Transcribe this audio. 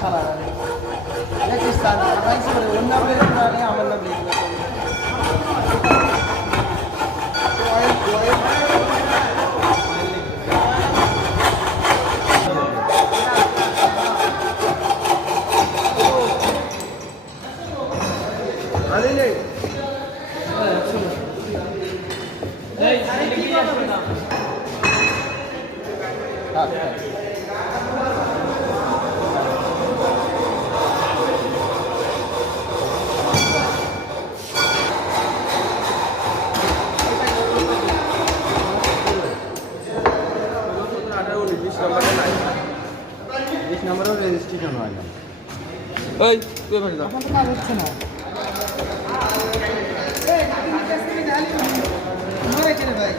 সারা পাকিস্তান ওর নাম বেরোনে আমার নাম লিখবে আরে নেই এই কি করবে না নম্বরও রেজিস্ট্রেশন হয় না ওই তুই ভাই দাও এখন তো কাজ হচ্ছে না এই তুমি কাছে নিয়ে গেলি মরে গেলে ভাই